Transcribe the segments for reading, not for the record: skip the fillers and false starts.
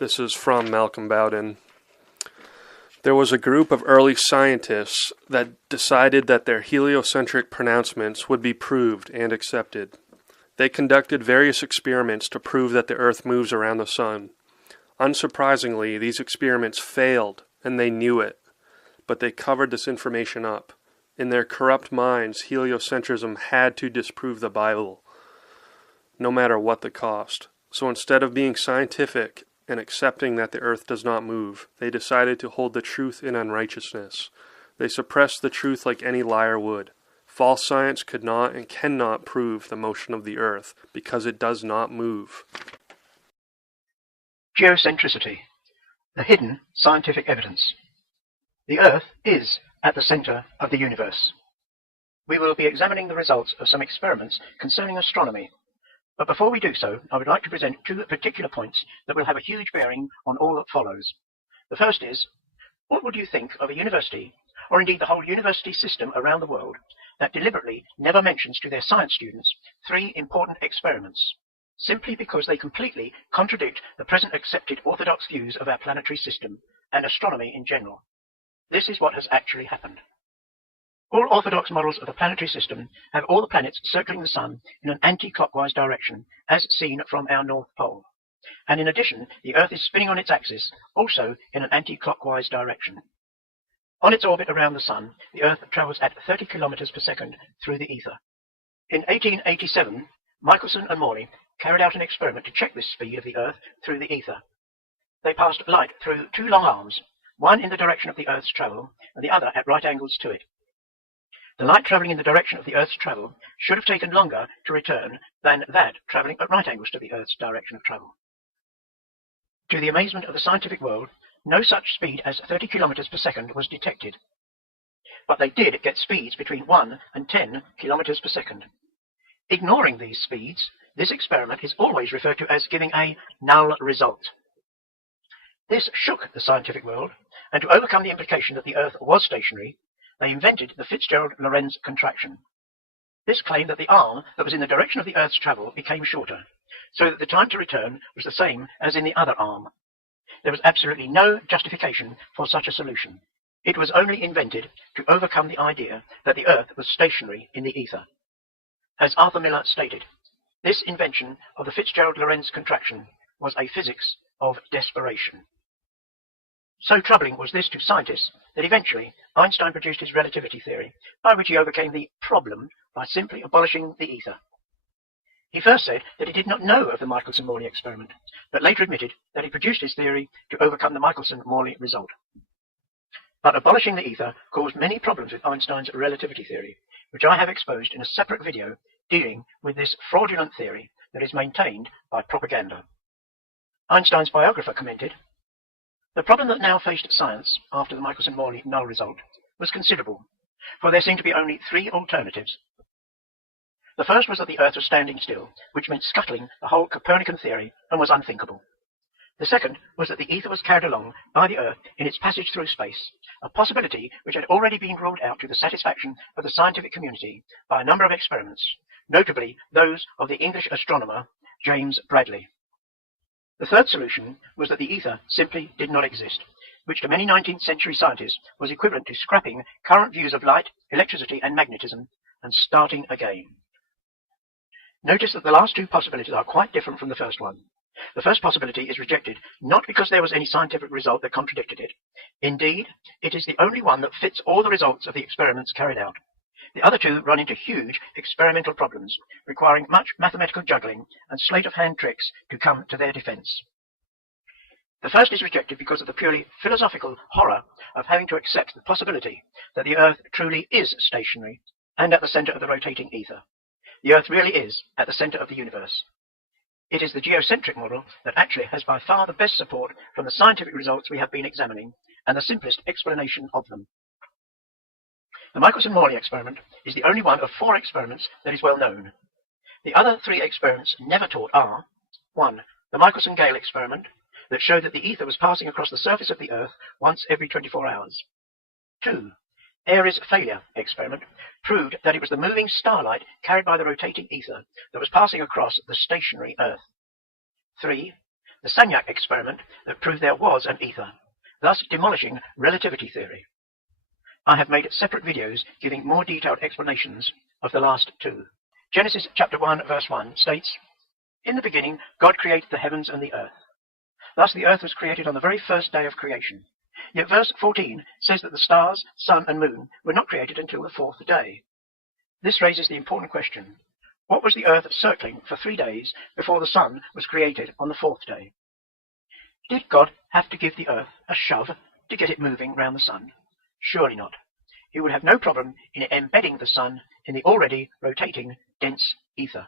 This is from Malcolm Bowden. There was a group of early scientists that decided that their heliocentric pronouncements would be proved and accepted. They conducted various experiments to prove that the Earth moves around the Sun. Unsurprisingly, these experiments failed, and they knew it. But they covered this information up. In their corrupt minds, heliocentrism had to disprove the Bible, no matter what the cost. So instead of being scientific and accepting that the earth does not move, they decided to hold the truth in unrighteousness. They suppressed the truth like any liar would. False science could not and cannot prove the motion of the earth, because it does not move. Geocentricity, the hidden scientific evidence. The earth is at the center of the universe. We will be examining the results of some experiments concerning astronomy. But before we do so, I would like to present two particular points that will have a huge bearing on all that follows. The first is, what would you think of a university, or indeed the whole university system around the world, that deliberately never mentions to their science students three important experiments, simply because they completely contradict the present accepted orthodox views of our planetary system and astronomy in general? This is what has actually happened. All orthodox models of the planetary system have all the planets circling the Sun in an anti-clockwise direction, as seen from our North Pole. And in addition, the Earth is spinning on its axis, also in an anti-clockwise direction. On its orbit around the Sun, the Earth travels at 30 kilometers per second through the ether. In 1887, Michelson and Morley carried out an experiment to check this speed of the Earth through the ether. They passed light through two long arms, one in the direction of the Earth's travel, and the other at right angles to it. The light travelling in the direction of the Earth's travel should have taken longer to return than that travelling at right angles to the Earth's direction of travel. To the amazement of the scientific world, no such speed as 30 kilometers per second was detected. But they did get speeds between 1 and 10 kilometers per second. Ignoring these speeds, this experiment is always referred to as giving a null result. This shook the scientific world, and to overcome the implication that the Earth was stationary, they invented the Fitzgerald-Lorentz contraction. This claimed that the arm that was in the direction of the Earth's travel became shorter, so that the time to return was the same as in the other arm. There was absolutely no justification for such a solution. It was only invented to overcome the idea that the Earth was stationary in the ether. As Arthur Miller stated, this invention of the Fitzgerald-Lorentz contraction was a physics of desperation. So troubling was this to scientists that eventually Einstein produced his relativity theory, by which he overcame the problem by simply abolishing the ether. He first said that he did not know of the Michelson-Morley experiment, but later admitted that he produced his theory to overcome the Michelson-Morley result. But abolishing the ether caused many problems with Einstein's relativity theory, which I have exposed in a separate video dealing with this fraudulent theory that is maintained by propaganda. Einstein's biographer commented, "The problem that now faced science after the Michelson-Morley null result was considerable, for there seemed to be only three alternatives. The first was that the Earth was standing still, which meant scuttling the whole Copernican theory and was unthinkable. The second was that the ether was carried along by the Earth in its passage through space, a possibility which had already been ruled out to the satisfaction of the scientific community by a number of experiments, notably those of the English astronomer James Bradley. The third solution was that the ether simply did not exist, which to many 19th century scientists was equivalent to scrapping current views of light, electricity, and magnetism and starting again." Notice that the last two possibilities are quite different from the first one. The first possibility is rejected not because there was any scientific result that contradicted it. Indeed, it is the only one that fits all the results of the experiments carried out. The other two run into huge experimental problems, requiring much mathematical juggling and sleight-of-hand tricks to come to their defense. The first is rejected because of the purely philosophical horror of having to accept the possibility that the Earth truly is stationary and at the center of the rotating ether. The Earth really is at the center of the universe. It is the geocentric model that actually has by far the best support from the scientific results we have been examining and the simplest explanation of them. The Michelson-Morley experiment is the only one of 4 experiments that is well known. The other 3 experiments never taught are: 1. The Michelson-Gale experiment that showed that the ether was passing across the surface of the Earth once every 24 hours. 2. Airy's failure experiment proved that it was the moving starlight carried by the rotating ether that was passing across the stationary Earth. 3. the Sagnac experiment that proved there was an ether, thus demolishing relativity theory. I have made separate videos giving more detailed explanations of the last two. Genesis chapter 1 verse 1 states, "In the beginning God created the heavens and the earth." Thus the earth was created on the very first day of creation. Yet verse 14 says that the stars, sun and moon were not created until the fourth day. This raises the important question, what was the earth circling for 3 days before the sun was created on the fourth day? Did God have to give the earth a shove to get it moving round the sun? Surely not. He would have no problem in embedding the sun in the already rotating dense ether.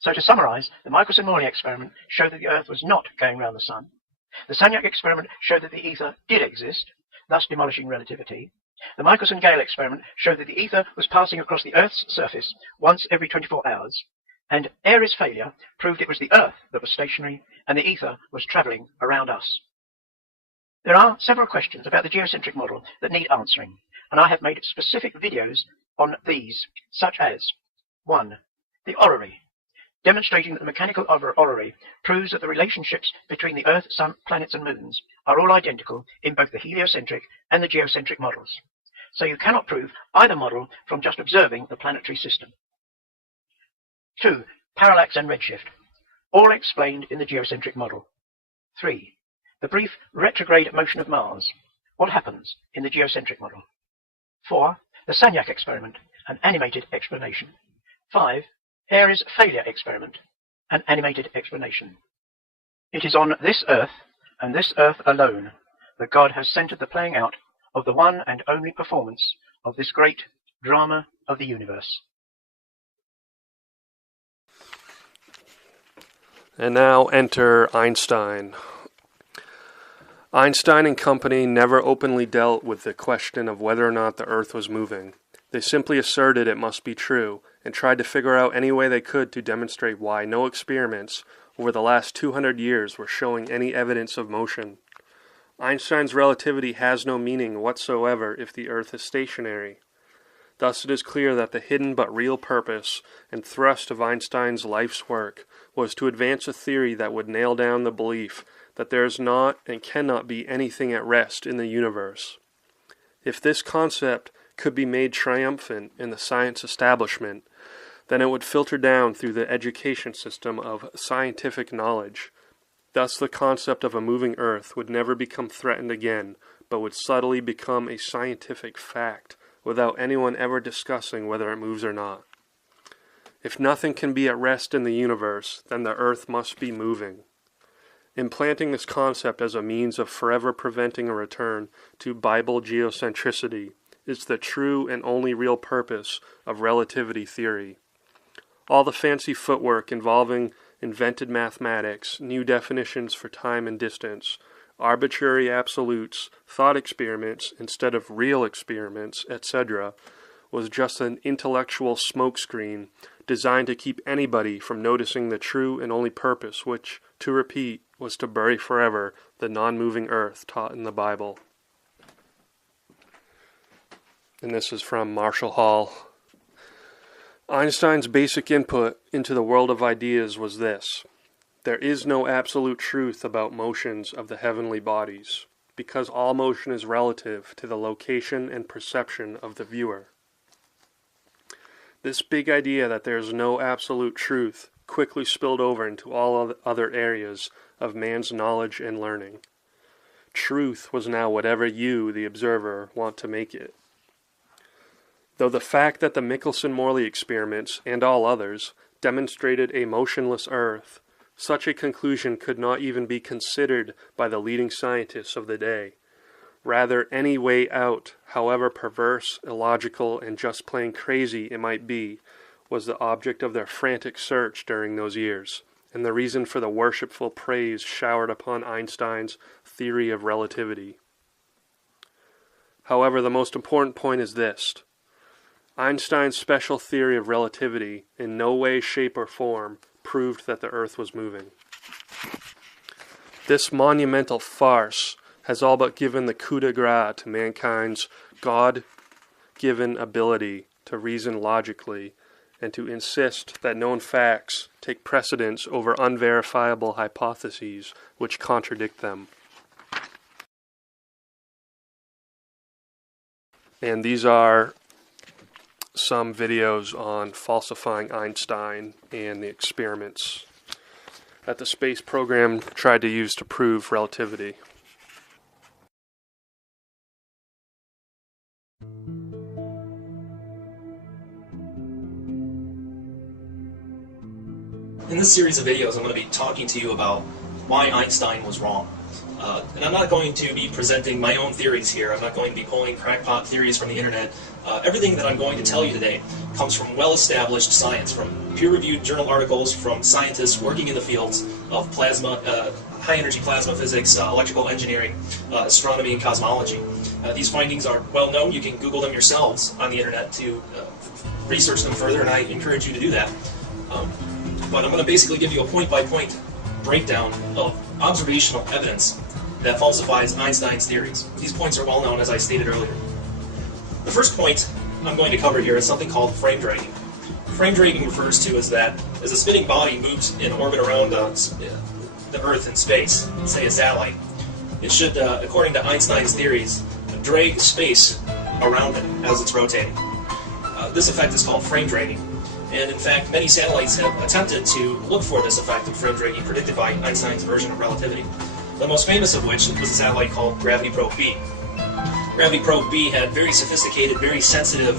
So to summarize, the Michelson-Morley experiment showed that the earth was not going round the sun. The Sagnac experiment showed that the ether did exist, thus demolishing relativity. The Michelson-Gale experiment showed that the ether was passing across the earth's surface once every 24 hours, and Airy's failure proved it was the earth that was stationary and the ether was travelling around us. There are several questions about the geocentric model that need answering, and I have made specific videos on these, such as 1. The orrery, demonstrating that the mechanical orrery proves that the relationships between the Earth, Sun, planets and moons are all identical in both the heliocentric and the geocentric models. So you cannot prove either model from just observing the planetary system. 2. Parallax and redshift, all explained in the geocentric model. 3. The brief retrograde motion of Mars, what happens in the geocentric model. 4. The Sagnac experiment, an animated explanation. 5. Airy's failure experiment, an animated explanation. It is on this earth, and this earth alone, that God has centered the playing out of the one and only performance of this great drama of the universe. And now enter Einstein. Einstein and company never openly dealt with the question of whether or not the earth was moving. They simply asserted it must be true, and tried to figure out any way they could to demonstrate why no experiments over the last 200 years were showing any evidence of motion. Einstein's relativity has no meaning whatsoever if the earth is stationary. Thus it is clear that the hidden but real purpose and thrust of Einstein's life's work was to advance a theory that would nail down the belief that there is not and cannot be anything at rest in the universe. If this concept could be made triumphant in the science establishment, then it would filter down through the education system of scientific knowledge. Thus the concept of a moving earth would never become threatened again, but would subtly become a scientific fact, without anyone ever discussing whether it moves or not. If nothing can be at rest in the universe, then the earth must be moving. Implanting this concept as a means of forever preventing a return to Bible geocentricity is the true and only real purpose of relativity theory. All the fancy footwork involving invented mathematics, new definitions for time and distance, arbitrary absolutes, thought experiments instead of real experiments, etc., was just an intellectual smokescreen designed to keep anybody from noticing the true and only purpose, which, to repeat, was to bury forever the non-moving earth taught in the Bible. And this is from Marshall Hall. Einstein's basic input into the world of ideas was this: there is no absolute truth about motions of the heavenly bodies, because all motion is relative to the location and perception of the viewer. This big idea that there is no absolute truth quickly spilled over into all other areas of man's knowledge and learning. Truth was now whatever you, the observer, want to make it. Though the fact that the Michelson-Morley experiments, and all others, demonstrated a motionless earth, such a conclusion could not even be considered by the leading scientists of the day. Rather, any way out, however perverse, illogical, and just plain crazy it might be, was the object of their frantic search during those years, and the reason for the worshipful praise showered upon Einstein's theory of relativity. However, the most important point is this: Einstein's special theory of relativity in no way, shape, or form proved that the earth was moving. This monumental farce has all but given the coup de grace to mankind's God-given ability to reason logically and to insist that known facts take precedence over unverifiable hypotheses which contradict them. And these are some videos on falsifying Einstein and the experiments that the space program tried to use to prove relativity. In this series of videos, I'm going to be talking to you about why Einstein was wrong. And I'm not going to be presenting my own theories here. I'm not going to be pulling crackpot theories from the internet. Everything that I'm going to tell you today comes from well-established science, from peer-reviewed journal articles, from scientists working in the fields of plasma, high-energy plasma physics, electrical engineering, astronomy, and cosmology. These findings are well known. You can Google them yourselves on the internet to research them further, and I encourage you to do that. But I'm going to basically give you a point-by-point breakdown of observational evidence that falsifies Einstein's theories. These points are well known, as I stated earlier. The first point I'm going to cover here is something called frame dragging. Frame dragging refers to as that as a spinning body moves in orbit around the Earth in space, say a satellite, it should, according to Einstein's theories, drag space around it as it's rotating. This effect is called frame dragging. And in fact, many satellites have attempted to look for this effect of frame dragging predicted by Einstein's version of relativity. The most famous of which was a satellite called Gravity Probe B. Gravity Probe B had very sophisticated, very sensitive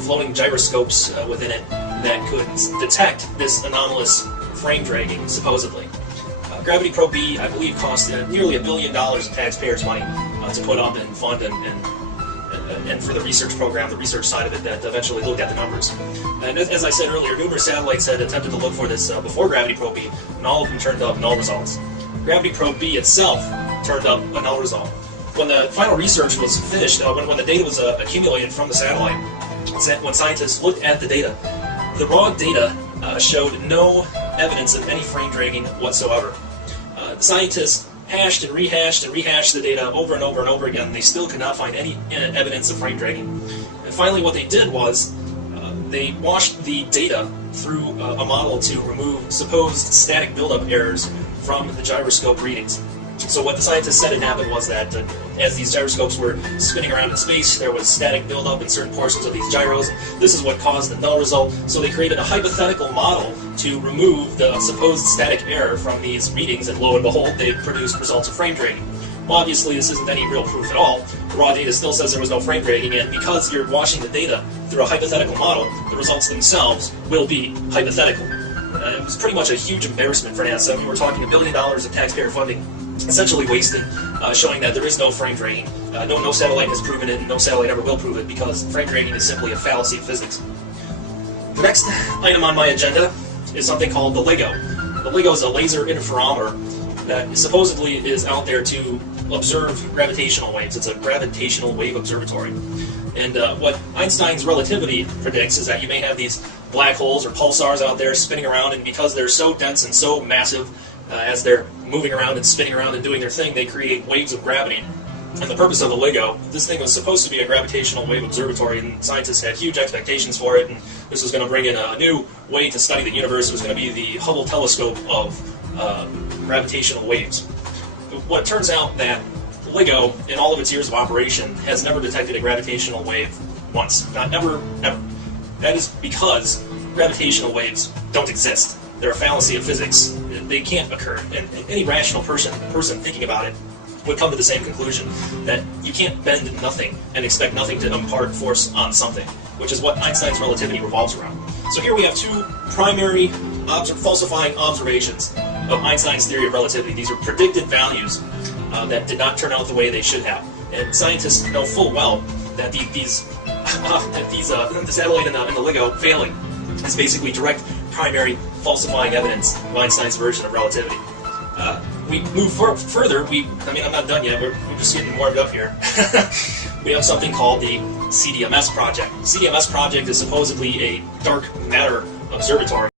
floating gyroscopes within it that could detect this anomalous frame dragging, supposedly. Gravity Probe B, I believe, cost nearly $1 billion of taxpayers' money to put up and fund and for the research program, the research side of it that eventually looked at the numbers. And as I said earlier, numerous satellites had attempted to look for this before Gravity Probe B, and all of them turned up null results. Gravity Probe B itself turned up a null result. When the final research was finished, when the data was accumulated from the satellite, when scientists looked at the data, the raw data showed no evidence of any frame dragging whatsoever. The scientists hashed and rehashed the data over and over and over again, and they still could not find any evidence of frame dragging. And finally what they did was they washed the data through a model to remove supposed static buildup errors from the gyroscope readings. So what the scientists said had happened was that as these gyroscopes were spinning around in space, there was static buildup in certain portions of these gyros. This is what caused the null result. So they created a hypothetical model to remove the supposed static error from these readings, and lo and behold, they produced results of frame dragging. Well, obviously this isn't any real proof at all. The raw data still says there was no frame dragging, and because you're washing the data through a hypothetical model, the results themselves will be hypothetical. It was pretty much a huge embarrassment for NASA. I mean, we're talking $1 billion of taxpayer funding essentially wasted, showing that there is no frame dragging. No satellite has proven it, and no satellite ever will prove it, because frame dragging is simply a fallacy of physics. The next item on my agenda is something called the LIGO. The LIGO is a laser interferometer that supposedly is out there to observe gravitational waves. It's a gravitational wave observatory. And what Einstein's relativity predicts is that you may have these black holes or pulsars out there spinning around, and because they're so dense and so massive, as they're moving around and spinning around and doing their thing, they create waves of gravity. And the purpose of the LIGO, this thing was supposed to be a gravitational wave observatory, and scientists had huge expectations for it, and this was going to bring in a new way to study the universe. It was going to be the Hubble telescope of gravitational waves. What turns out that LIGO, in all of its years of operation, has never detected a gravitational wave once. Not ever, ever. That is because gravitational waves don't exist. They're a fallacy of physics. They can't occur. And any rational person thinking about it would come to the same conclusion, that you can't bend nothing and expect nothing to impart force on something, which is what Einstein's relativity revolves around. So here we have two primary falsifying observations of Einstein's theory of relativity. These are predicted values that did not turn out the way they should have. And scientists know full well that the satellite and the LIGO failing is basically direct primary falsifying evidence of Einstein's version of relativity. We move further. I'm not done yet. We're just getting warmed up here. We have something called the CDMS project. The CDMS project is supposedly a dark matter observatory.